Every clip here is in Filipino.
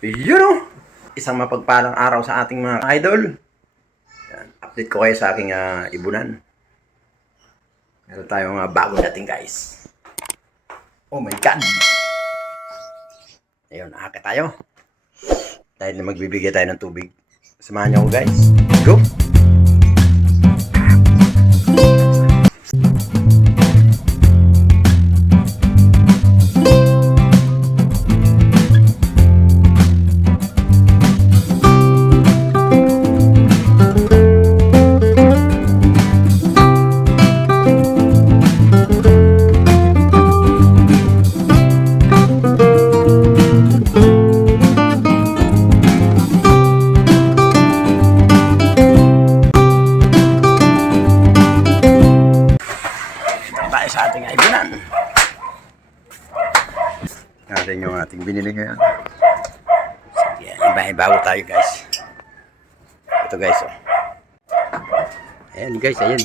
Yun o! Isang mapagpalang araw sa ating mga idol. Yan. Update ko kayo sa aking ibunan. Meron tayong bagong dating guys. Oh my God! Ayun, aakit tayo. Dahil magbibigay tayo ng tubig. Samahan niyo ako guys. Go! Sa ating ibunan. Natin yung ating binili ngayon. Yan, bago tayo guys. Ito guys, oh. Ayan guys, ayan.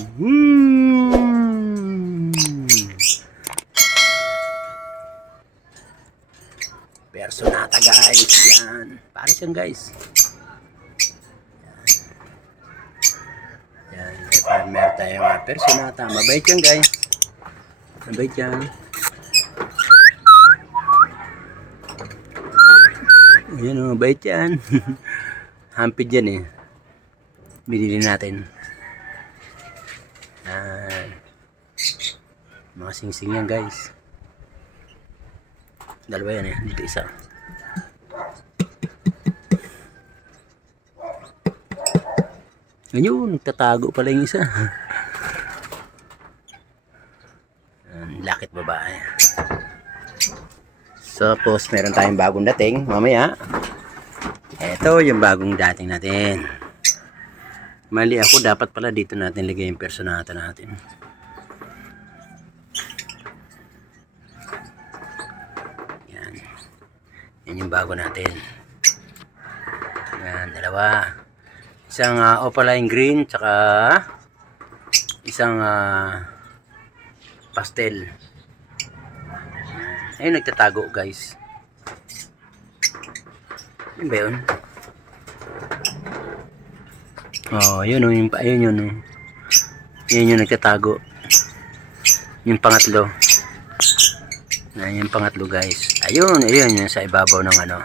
Personata guys, yan. Paris yan guys. Yan, meron tayong personata. Mabait yan guys. Mabait yan. Ayan o, mabait yan. Hampid yan eh. Binili natin. Mga singsing yan guys. Dalawa yan eh. Dito isa. Ayun, nagtatago pala yung isa. Lakit babae. So, post meron tayong bagong dating. Mamaya, ito yung bagong dating natin. Mali ako, dapat pala dito natin lagay yung personata natin. Yan. Yan yung bago natin. Yan, dalawa. Isang opaline green, tsaka isang pastel. Ayun, nagtatago guys. Yun ba yun? Oh, yun o. Ayun yun o. Yun yung nagtatago. Yung pangatlo. Ayun yung pangatlo guys. Ayun, ayun yung sa ibabaw ng ano.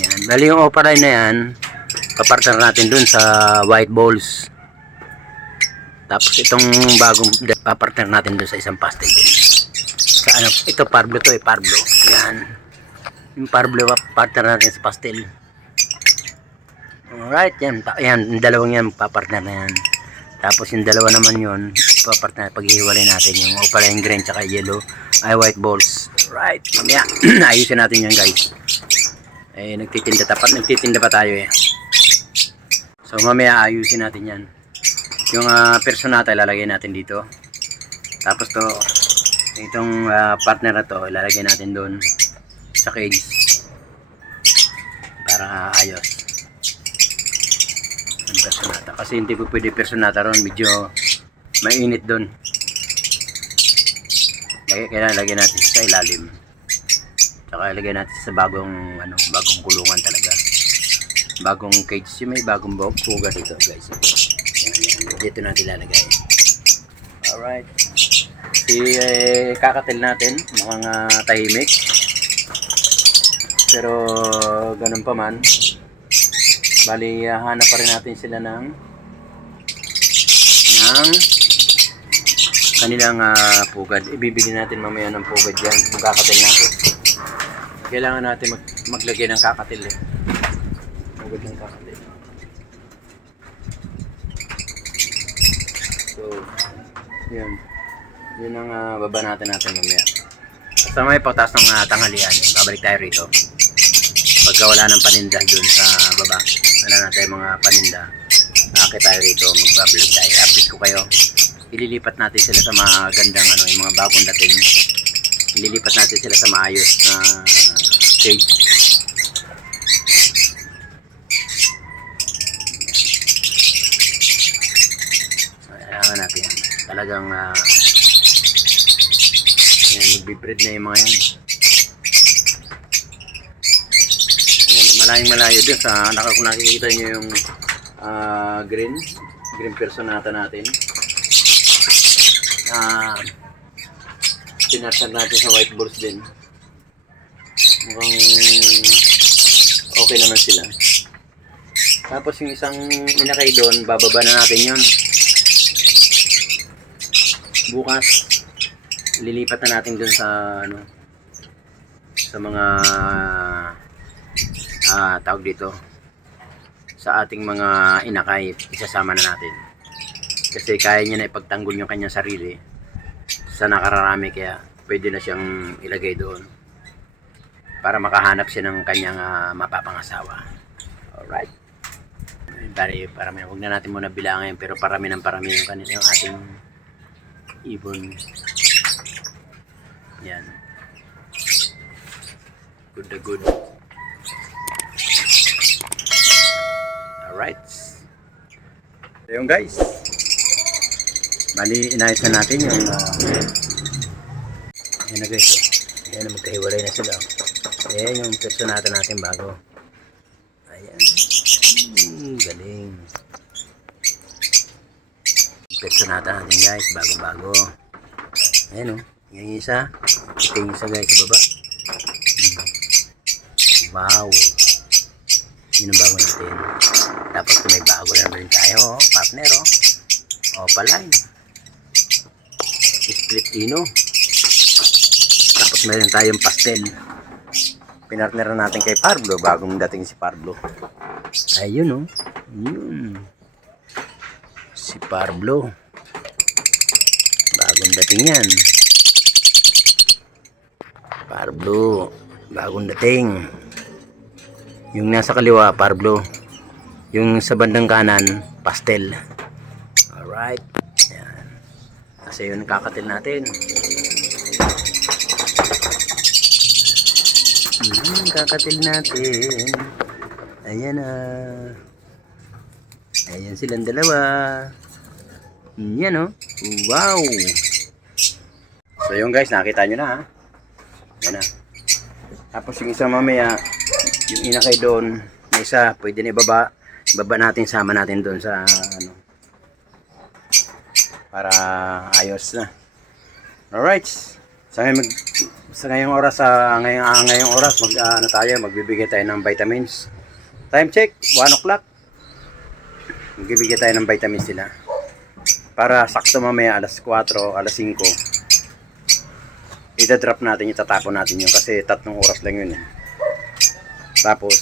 Yan. Bali yung opaline na yan, papartner natin dun sa white balls. Tapos itong bagong papartner natin doon sa isang pastel din. Sa ano, ito parblo to eh, parblo. Yan. Yung parblo partner natin sa pastel. Alright, yan. Yan, yung dalawang yan, papartner na yan. Tapos yung dalawa naman yun, papartner, paghihiwalay natin yung opaline green tsaka yellow, ay white balls. Right, mamaya, ayusin natin yan guys. Eh, nagtitinda pa tayo eh. So mamaya ayusin natin yan. Yung personata ilalagay natin dito. Tapos to, itong partner na to ilalagay natin doon sa cage para ayos ang personata. Kasi hindi po pwede personata ron, medyo mainit doon. Kailangan lagay natin sa ilalim. Tsaka ilagay natin sa bagong kulungan talaga. Bagong cage, may bagong puga dito guys. Dito natin ilalagay. Alright. Kakatil natin, mukhang tahimik. Pero ganun pa man. Bali, hanap pa rin natin sila ng kanilang pugad. Ibibili natin mamaya ng pugad dyan kung kakatil natin. Kailangan natin maglagay ng kakatil eh. Pugad ng kakatil. So, yun. Yun ang baba natin mamaya. Basta may pagtaas ng tanghalian, babalik tayo rito. Pagka wala ng paninda doon sa baba, wala na tayo mga paninda, nakakit tayo rito, magbablog tayo, update ko kayo. Ililipat natin sila sa mga gandang yung mga bagong dating. Ililipat natin sila sa maayos na cage. So, kailangan natin yan. Talagang yan, nagbe-breed na yung mga yan. malayong malayo dun sa kung nakikita nyo yung green personata natin. Tinatag natin sa white balls din. Mukhang okay naman sila. Tapos yung isang inakay doon, bababa na natin yon. Bukas lilipat na natin doon sa sa mga tawag dito, sa ating mga inakay, isasama na natin kasi kaya niya na ipagtanggol yung kanyang sarili sa nakararami, kaya pwede na siyang ilagay doon para makahanap siya ng kanyang mapapangasawa. Alright, parami, huwag na natin muna bilangin, pero parami ng parami yung ating ibon. Yan, good na good. Alright, so yun guys, bali inayos na natin yung ayan na guys, ayan na, magkahiwalay na sila. Ayan yung personata natin bago. Ayan, galing personata natin guys, bago. Ayan o, yung isa, ito yung isa guys sa baba. Wow, yun ang bago natin. Tapos may bago na rin tayo, partner Opaline, split ino. Tapos meron tayong pastel, pinartner natin kay Pablo, bagong dating si Pablo. Ayun yun si Pablo, bagong dating yan. Pablo, bagong dating. Yung nasa kaliwa, Pablo. Yung sa bandang kanan, pastel. Alright. Yan. Kasi yun kakatil natin. Kakatil natin. Ayan ayan silang dalawa. Yan wow. So yun guys, nakita nyo na Yan Tapos yung isa mamaya, yung inakay doon, may isa, pwede na ibaba natin, sama natin doon sa para ayos na. Alright, sa ngayong oras magbibigay tayo ng vitamins. Time check, 1 o'clock. Magbibigay tayo ng vitamins sila para sakto mamaya alas 4, alas 5 ida-drop natin, itatapon natin yun kasi 3 oras lang yun Tapos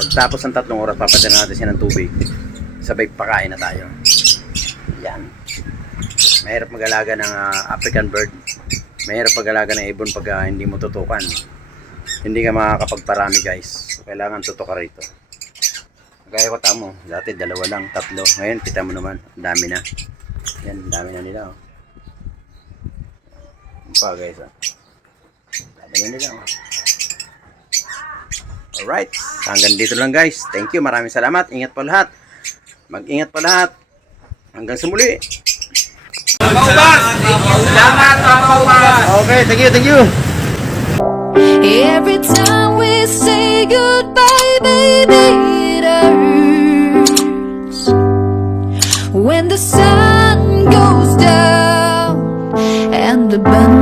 pagtapos ng 3 oras, papadala natin siya ng tubig, sabay pakain na tayo. Yan, mahirap mag-alaga ng African bird, mahirap mag-alaga ng ibon pag hindi mo tutukan, hindi ka makakapagparami guys. So, kailangan tutok ka rito. Kaya ko tamo, dati 2 lang, 3, ngayon kita mo naman, ang dami na. Yan, ang dami na nila pa guys dami na nila Alright, hanggang dito lang guys. Thank you, maraming salamat. Ingat po lahat, mag-ingat po lahat, hanggang sa muli. Okay, thank you. Every time we say goodbye, baby, it hurts. When the sun goes down and the band